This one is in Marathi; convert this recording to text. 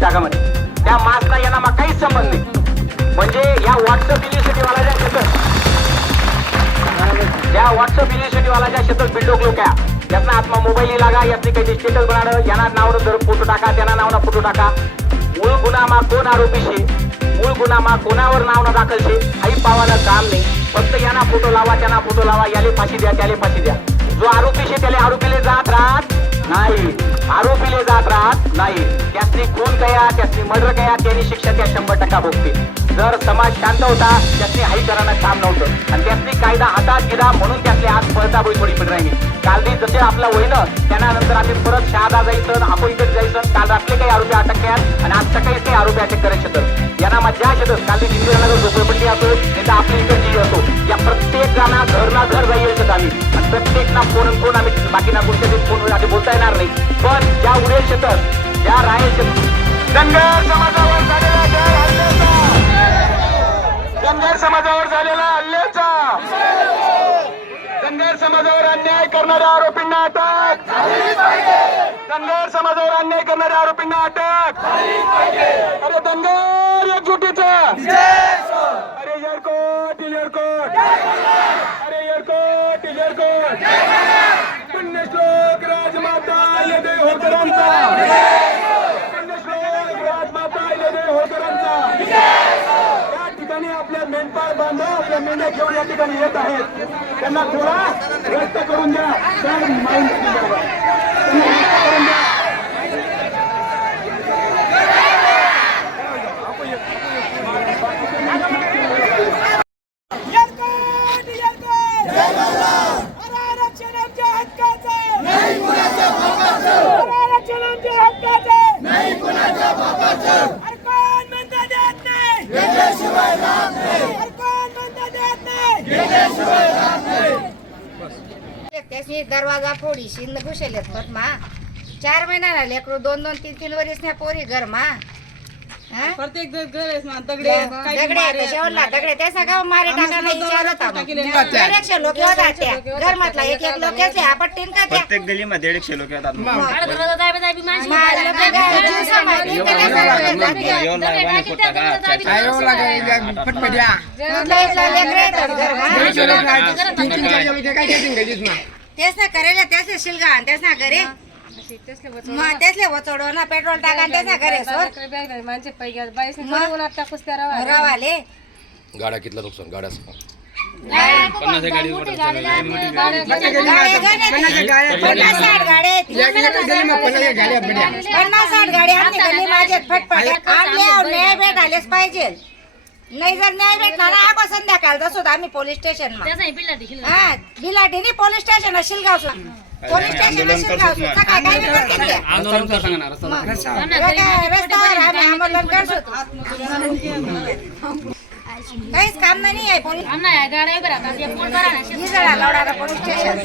त्या मास्कला यांना मग काहीच संबंध नाही. म्हणजे या व्हॉट्सअप युनिव्हर्सिटीवाला शेतात या व्हॉट्सअप युनिव्हर्सिटीवाला शेतात बिल्डोक लोक आहे यातनं आत्मा मोबाईल लागा यातनी काही स्टेटस बनाडं यांना नावनं जर फोटो टाका त्यांना नावना फोटो टाका. मूळ गुन्हामा कोण आरोपी शे? मूळ गुन्हामा कोणावर नाव दाखल शे? काही पावाला काम नाही. फक्त यांना फोटो लावा त्यांना फोटो लावा याले फाशी द्या त्याले फाशी द्या. जो आरोपी शे त्याला आरोपीले जात राहत नाही. आरोपीले जात राहत नाही. त्यातली खून कया त्यातली मर्डर कया त्यांनी शिक्षा त्या शंभर टक्का भोगतील. जर समाज शांत होता त्यातली हाई करायला काम नव्हतं. आणि त्यातली कायदा हातात गेला म्हणून त्यातले आज पळता बोई थोडी पण राहिली. काल दी जसे आपलं होईल त्यानंतर आम्ही परत शहादा जायचं आपण इकडे जायचं. काल रात्री काही आरोपी अटक केल्यात आणि आज सकाळीच काही आरोपी अटक करायचे शकत यांना मजा शेतत काल ती इंदिरानगर झोपडपट्टी असो नाही तर आपली इकडची असो. या प्रत्येक गाना घर ना घर जाईल शकत आम्ही. प्रत्येक ना कोण कोण आम्ही बाकीना कोणत्या फोनवर आधी बोलता येणार नाही. पण ज्या उडे शेतात ज्या राहेल शेतात धनगर समाजावर झालेला गैर हल्ल्याचा. धनगर समाजावर झालेला हल्ल्याचा. धनगर समाजावर अन्याय करणाऱ्या आरोपींना अटक. धनगर समाजावर अन्याय करणाऱ्या आरोपींना अटक. अरे आपल्या मेंढपाळ बांधव आपल्या मेंढ्या घेऊन या ठिकाणी येत आहेत. त्यांना थोडा व्यक्त करून द्या तर माईंड त्यांना व्यक्त करून द्या येलकोट, येलकोट! अरे आरक्षण आमच्या हक्काचं! अरे आरक्षण आमच्या हक्काचं! अरे कोण म्हणतं देत नाही? अरे कोण म्हणतं देत नाही? त्याची दरवाजा फोडी शिंद घुसेलेत पद्मा चार महिना लेकरू दोन दोन तीन तीन वर्ष नाही पोरी हा? प्रत्येक घर ना, दगडे दगडे दगडे त्याचा गाव मारे लोक त्या एक एक लोक येते आपण तीन का त्या प्रत्येक गलीमध्ये दीडशे लोक येतात मारलं तर काय, दिवसा मारली तेच ना करेल तेच शिलगा आणि तेच ना घरी मग तेच वचोडो ना पेट्रोल टाका तेच ना टाकूस त्या रवा. रवाले गाड्या कितलं नुकसान गाड्या पन्नास साठ गाड्या आहेत. पन्नास साठ गाड्या आमच्या गल्ली माझ्यात फटफट. आणल्या न्याय भेटायलाच पाहिजे. नाही जर न्याय भेटला ना आगो संध्याकाळ जसो आम्ही पोलीस स्टेशन हा police station Shilgaon police station सकाळ. मग. हे काय रस्त्यावर आम्ही आंदोलन करतो. काहीच काम नाही आहे. पोलीस गाड्या ही जरा लवडाला पोलीस स्टेशन.